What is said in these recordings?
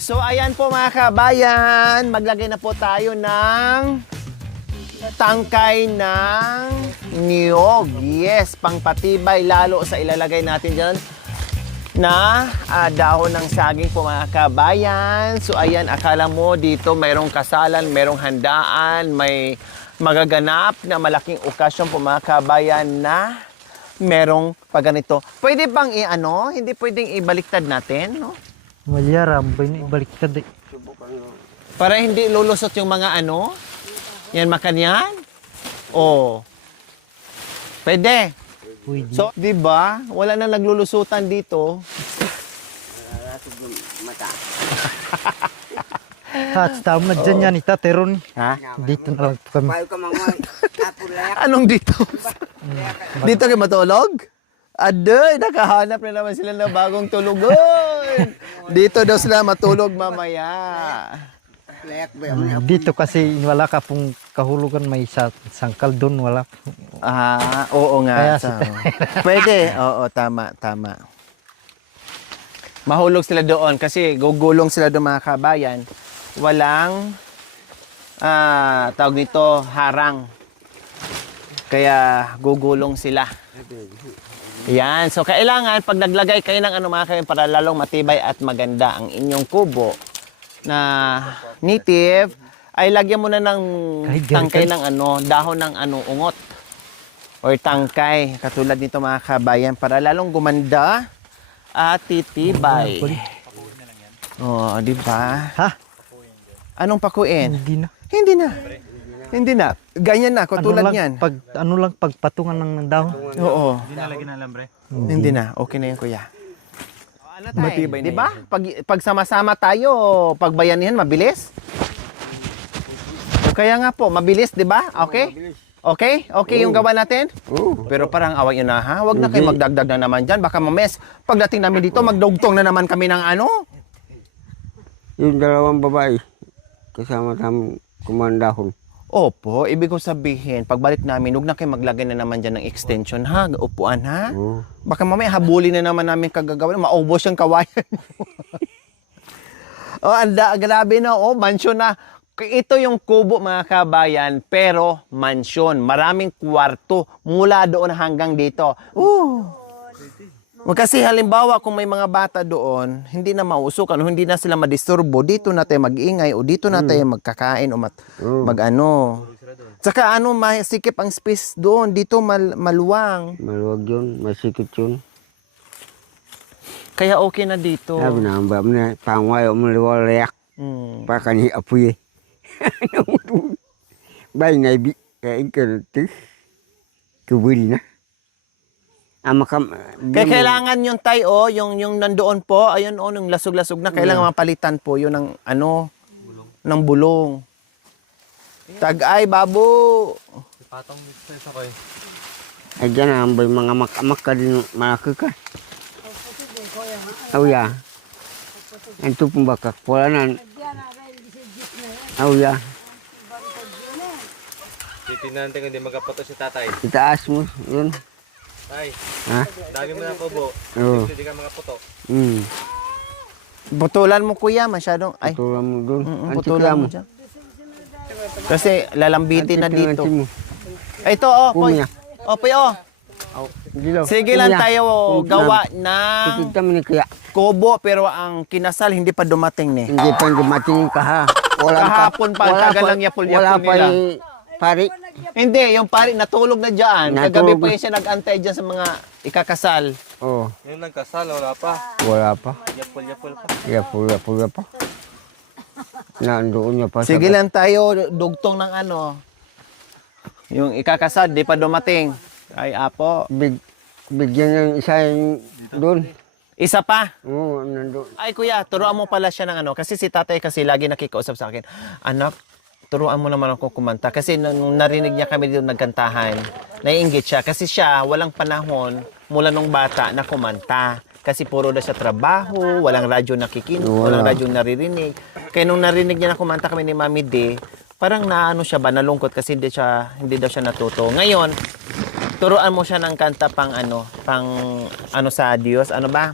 So ayan po mga kabayan, maglagay na po tayo ng tangkay ng niyog. Yes, pangpatibay lalo sa ilalagay natin dyan na dahon ng saging po mga kabayan. So ayan, akala mo dito mayroong kasalan, mayroong handaan, may magaganap na malaking okasyon po mga kabayan na merong paganito. Pwede bang hindi pwedeng ibaliktad natin, no? Malyara, baliktad eh. Para hindi lulusot yung mga yan makanyan. Oh. Pwede. Pwede. So, 'di ba? Wala na naglulusutan dito. Tama dyan yan, itateron. Ha? Dito na lang po kami. Anong dito? Dito kayo matulog? Adoy, nakahanap na naman sila ng bagong tulugon. Dito daw sila matulog mamaya. Dito kasi wala ka pong kahulugan, may sangkal doon, wala. Oo nga. Kaya Pwede. Oo, tama. Mahulog sila doon kasi gugulong sila doon mga kabayan. Walang tawag nito, harang. Kaya gugulong sila. Yan. So, kailangan pag naglagay kayo ng mga kayo para lalong matibay at maganda ang inyong kubo na native, ay lagyan mo na ng tangkay ng dahon ng ungot or tangkay. Katulad nito mga kabayan para lalong gumanda at titibay. Oh, di ba? Ha? Anong pakuin? Hindi na. Hindi na. Ganyan na, katulad niyan. Pagpatungan ng dahon. Oo. Hindi nalagyan ng lambre. Hindi na. Okay na yun, kuya. Matibay na. Di ba? Pag sama-sama tayo, pagbayanihan, mabilis. Kaya nga po, mabilis, di ba? Okay? Okay? Okay yung gawa natin? Pero parang away yun na, ha? Huwag na kayo magdagdag na naman dyan. Baka mames. Pagdating namin dito, magdugtong na naman kami ng Yung dalawang babae, kasama tamang kumandahon. Opo, ibig ko sabihin, pagbalik namin, huwag na kayo maglagay na naman dyan ng extension, ha? Upuan, ha? Baka mamaya habulin na naman namin kagagawa. Maubos yung kawayan. Grabe na, mansyon na. Ito yung kubo, mga kabayan, pero mansyon. Maraming kwarto mula doon hanggang dito. Kasi halimbawa, kung may mga bata doon, hindi na mausukan, hindi na sila madisturbo, dito na tayo mag-ingay, o dito na tayo magkakain, o Saka masikip ang space doon, dito maluwang. Maluwag yun, masikit yun. Kaya okay na dito. Sabi na, pangwayo maluwalayak. Pakani apuy. Bay na ibi, kaya ikaw natin. Kubuli na. Kaya kailangan yung tayo, yung nandoon po, ayun yung lasog-lasog na, kailangan mapalitan po yun ng ng bulong. Tag-ay, babo! Patong dito sa ko eh. Ay dyan ang mga makamak ka din, malaki ka. Ya. Ito pong bakak, wala na. Ya. Titinan natin kung hindi magkapato si tatay. Itaas mo, yun. Tay, Ha? dami mo na kubo. Oo. Hindi ka makaputo. Putulan mo, kuya, masyadong. Ay, Putulan mo doon. putulan mo dyan. Kasi lalambitin na dito. Mo. Ito, poy. Kunya. Poy, Sige lang tayo gawa na Kita mo ni kaya. kubo, pero ang kinasal hindi pa dumating ni. Hindi pa dumating ka ha. Kahapon pa, tagal lang yapul-yapul wala pa nila. yung pari. Hindi, yung pari natulog na dyan. Natulog Kagabi pa na. yun siya nag-antay dyan sa mga ikakasal. Oh, Yung nagkasal, wala pa. wala pa. Yapul-yapul pa. Yapul pa. Nandoon niya pa. Sige lang tayo, dugtong ng yung ikakasal, di pa dumating. Ay, apo. Bigyan ng isa yung doon. Isa pa. Oo, nandoon. Ay, kuya, turuan mo pala siya ng kasi si tatay kasi lagi nakikausap sa akin. Anak, turuan mo naman ako kumanta. Kasi nung narinig niya kami dito nagkantahan, naiinggit siya. Kasi siya, walang panahon mula nung bata na kumanta. Kasi puro na siya trabaho, walang radyo nakikinig, walang radyo naririnig. Kaya nung narinig niya na kumanta kami ni Mami D, parang siya ba, nalungkot kasi hindi daw siya natuto. Ngayon, turuan mo siya ng kanta pang sa Diyos. Ano ba?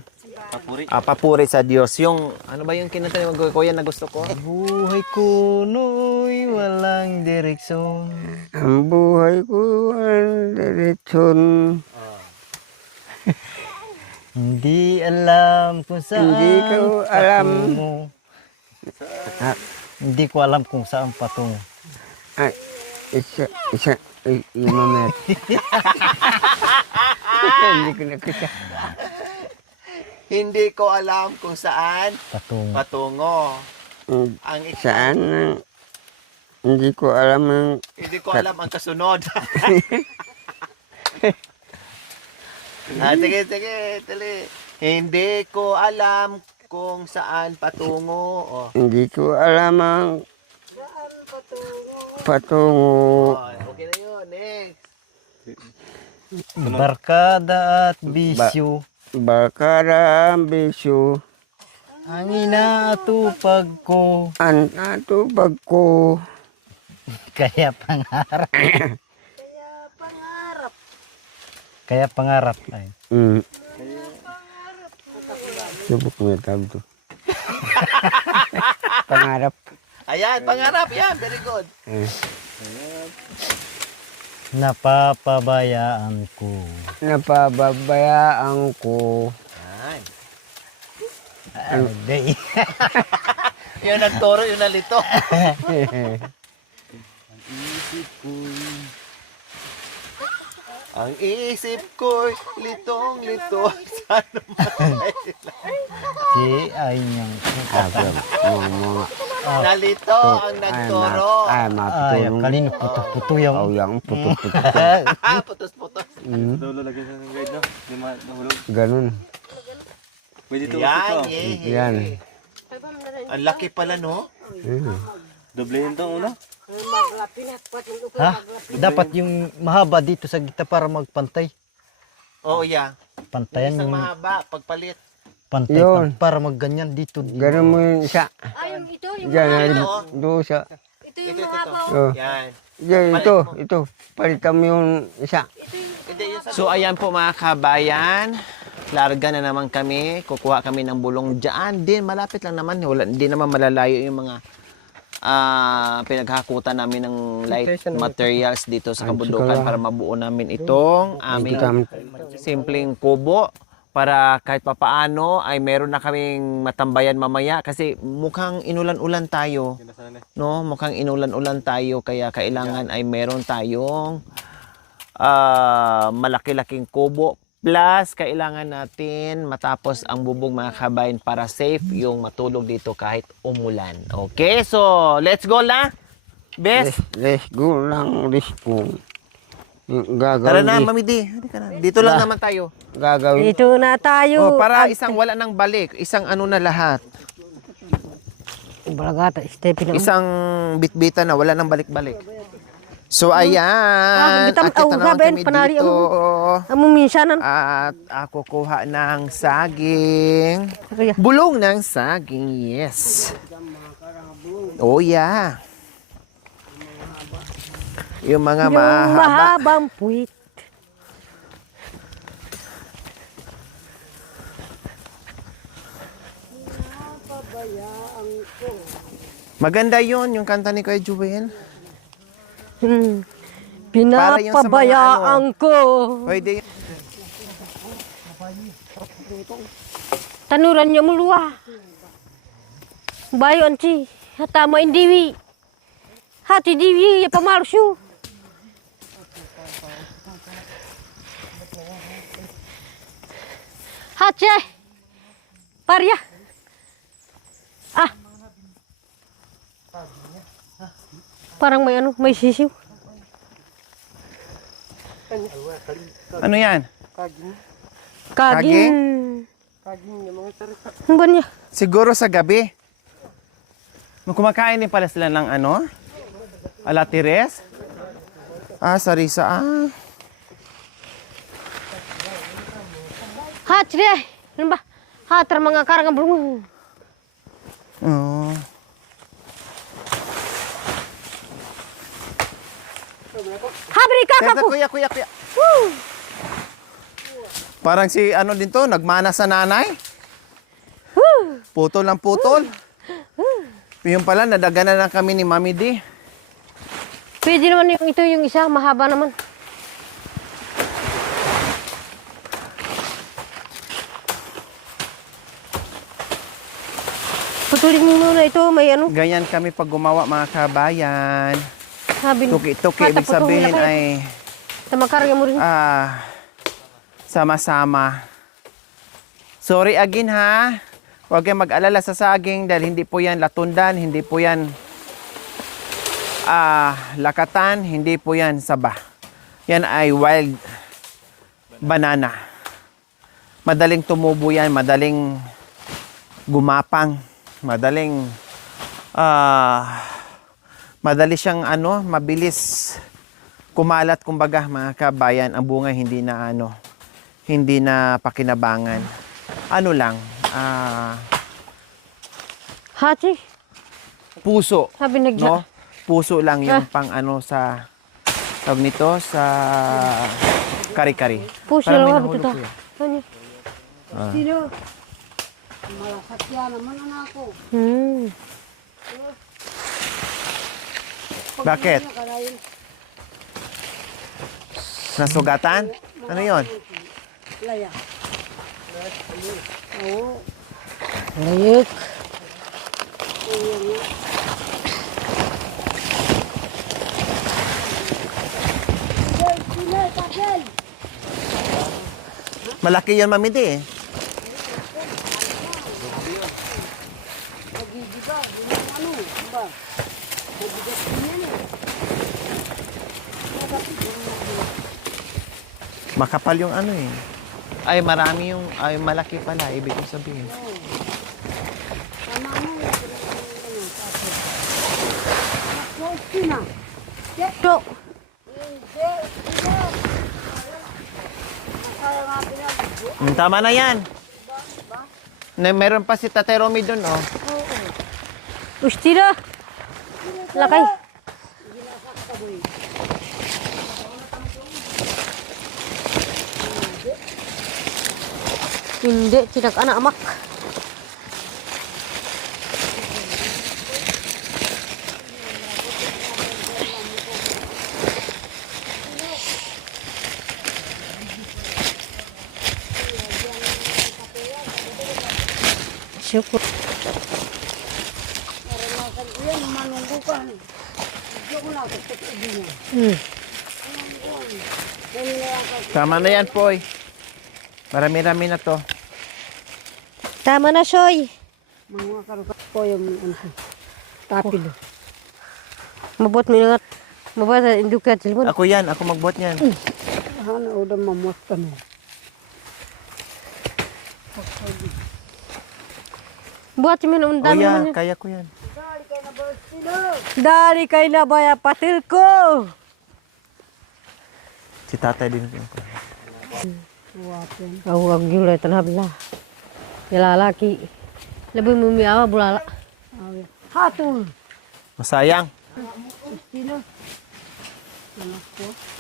Papuri. Papuri sa Diyos. Yung, ano ba yung kinanta ni Kuya na gusto ko? Buhay ko no'y walang direksyon. Ang buhay ko ang diretsyon. Hindi alam kung saan Hindi ko alam. patungo. Hindi ko alam kung saan patungo. Ay, imamet. Hindi ko nakita. Hindi ko alam kung saan Patungo. patungo. Ang Saan? Hindi ko alam ang Hindi ko alam ang kasunod. Sige, tali. Hindi ko alam kung saan patungo. Oh. hindi ko alam ang patungo. Okay na yun. Next. Barkada at bisyo. Bakara ang bisyo. Ang inaatupag ko. Ang natubag ko. Kaya pangarap. Kaya pangarap. Ay. Subok mo yung tawag to. Pangarap. Ayan, pangarap yan. Very good. Napapabayaan ko. Napababayaan ko. Ayan. Day. Yung nagturo, yung nalito. Ang isip ko'y litong-lito sa namatay. Si ay niyang Nalito ang nagturo. Ay, ay maputulong. kanino puto-puto yung Oh, yung puto-puto. Putos-putos. Dulo lagyan siya ng guide, no? Hindi nahulog. Ganun. Pwede ito Yan, usok, no? Yan. Ang laki pala, no? Doble yun itong uno. ha? Dapat yung mahaba dito sa gitna para magpantay. Oo, yeah. Pantayan Isang yung mahaba, pagpalit. pantay Yun. para magganyan dito. Ganun mo yung isa. Ay, ito, yung Yan, Ito. doon siya. ito yung Ito. mahaba. Oh. Yan. Yan, ito. Palitan mo yung isa. So, ayan po mga kabayan. Larga na naman kami. Kukuha kami ng bulong dyan. Din, malapit lang naman. Hindi naman malalayo yung mga pinaghakutan namin ng light materials dito sa kabundukan para mabuo namin itong aming simpleng kubo para kahit papaano ay meron na kaming matambayan mamaya kasi mukhang inulan-ulan tayo, no? Mukhang inulan-ulan tayo kaya kailangan ay meron tayong malaki-laking kubo. Plus, kailangan natin matapos ang bubong mga kabayan para safe yung matulog dito kahit umulan. Okay, so let's go la. Bes, Let's go lang, let's go. tara na, Gagawin. Mami D. Halika na. Dito lang naman tayo. Gagawin. Dito na tayo. Oh, para isang wala nang balik. Isang ano na lahat. Balagata, Stephen. Isang bitbitan na, wala nang balik-balik. So, ayan. bitam- Akita naman gaben, kami panari dito. Amo minsanan. At ako kuha ng saging. Kaya. Bulong ng saging, yes. Oh, yeah. Yung mga Yung mahaba. mahabang puwit. Maganda yun, yung kanta ni Kuya Jewel. Hmm. Para yung sa mga Pinapabayaan ko. Pwede yun. Tanuran niya muluwa. Bayo anci. Hatama indiwi. Hati diwi ya pamalsu. Hace. Parya. Ah. Parang may ano, may sisiw. Ano yan? Kaging. Ano ba niya? Siguro sa gabi. Kumakain din pala sila ng ano? Alatires? Sarisa. Hatre. Ano ba? Hatre mga karang bulong. Oh. Habri Kaya, kakapo. kuya. Parang si ano din to, nagmana sa nanay. Putol ng putol. Yung pala, nadaganan na kami ni Mami D. Pwede naman yung ito yung isa, mahaba naman. Putulin mo muna ito, may ano. Ganyan kami pag gumawa mga kabayan. Sabi Tuki-tuki, ibig sabihin ay Tamakarga mo rin. sama-sama. Sorry again ha. Huwag kayong mag-alala sa saging dahil hindi po yan latundan, hindi po yan lakatan, hindi po yan saba. Yan ay wild banana. Madaling tumubo yan, madaling gumapang, madali siyang mabilis kumalat kumbaga mga kabayan. Ang bunga hindi na pakinabangan. Ano lang, Hati. puso, Sabi no? Puso lang yung pang sa tawag nito sa kari-kari. Puso Parang lang may sabi nahulog ito. kuya. Ano? Sino? Malakas yan naman ako. Bakit? Nasugatan? Ano yon? Laya. Oo. Layik. Sino? Tapel! Malaki yan, Mami D eh. Nagigiba. Ano? Ba? Nagigas din yan eh. Makapal yung eh. Ay, marami malaki pala, ibig kong sabihin. Tama mo. Sino? Ito. Tama na yan. Meron pa si Tatay Romy dun, oh. Ustira. Lakay. Hindi, tidak anak amak. Syukur. Naranasan ko yan. Manunggukan. Hindi ko na kasi niya. Tama na yan, Poy. Marami-rami na to. Tama na, Soy. Mga karukat ko yung tapilo. Mabuhat mo ingat. Mabuhat indukat silmon. Ako yan, ako magbuhat niyan. Hana udah mamuat kami. Buhat mo Oh ang dami yan, naman. kaya ko yan. Dari kay na baya patil ko. Si Tatay din. Aku ang gulay tanabla. Lalaki. Lebih mumiawa bulala. Hatul. Masayang. Sino?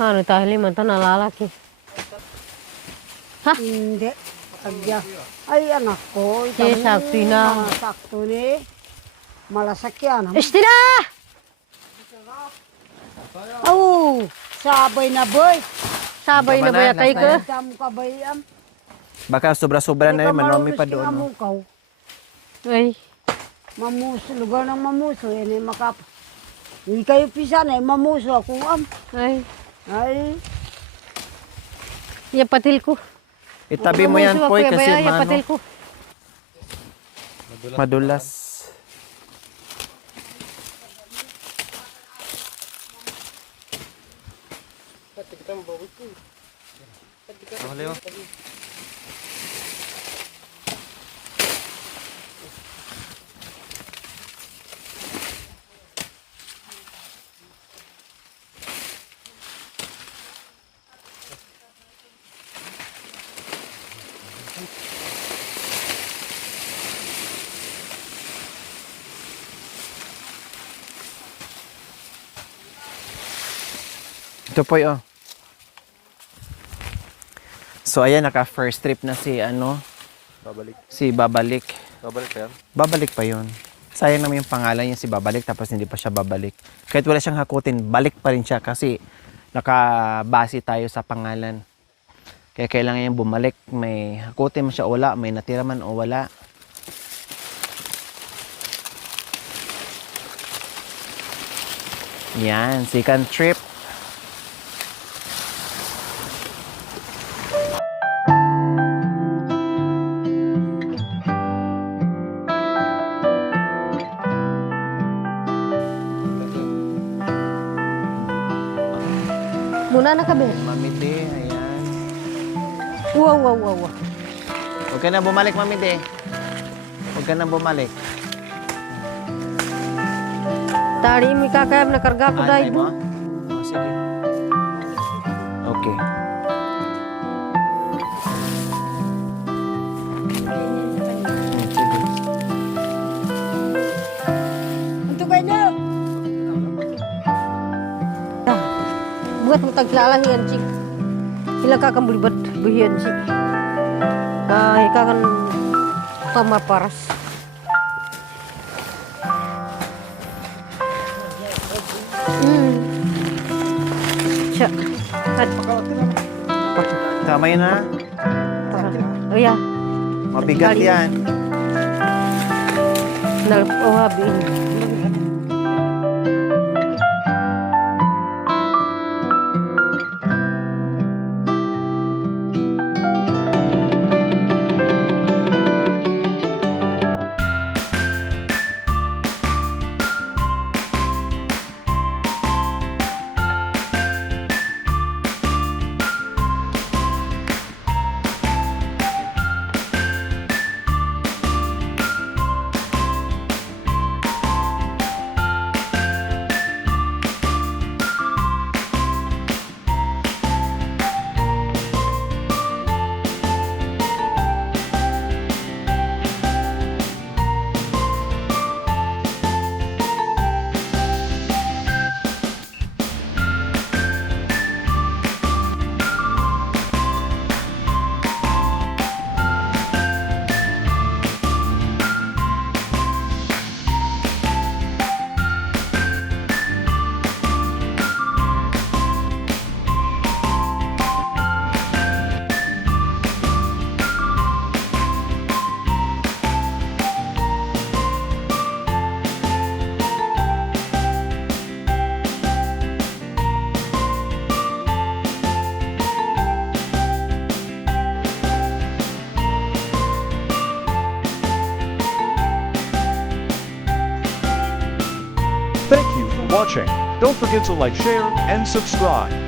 Ano tahli mantan lalaki. Hindi. Agya. Ay anak ko. Yes, sakto na. Sakto ni. Malasakyan. Istina! Oh, sabay na boy. Sabay na baya kay ko. Kamu kabayam. Baka sobra-sobra na yun, marami pa doon. No? Kau. Ay, Mamuso, lugar ng mamuso. Yan ay makap. Hindi kayo pisa na, mamuso ako am. ay. Ay, Ya patil ko. Itabi mo yan, Mamuso Poy, ako, kasi ya patil ko. madulas. Ito po oh. So ayan, naka first trip na si si Babalik. Babalik pa yan. Babalik pa yun. Sayang naman yung pangalan niya si babalik tapos hindi pa siya babalik. Kahit wala siyang hakutin, balik pa rin siya kasi nakabase tayo sa pangalan. Kaya kailangan niyang bumalik. May hakutin man siya o wala, may natira man o wala. Yan, second trip. Muna na kami. Mamite, ayan. Wow, wow, wow, wow. Huwag ka na bumalik, Mamite. Huwag ka na bumalik. Tari mo kakayam na karga ko dahil mo? mo. Oh, sige. Okay. Sige. Untuk kayo. Buat mo taglalang yan, Cik. Ilang kakambulibad buhiyan, Cik. Ikakan pamaparas. Siya. At Tama yun, ha? oh yeah. Mabigat Kali. yan. Oh, habiin. Thank you for watching. Don't forget to like, share, and subscribe.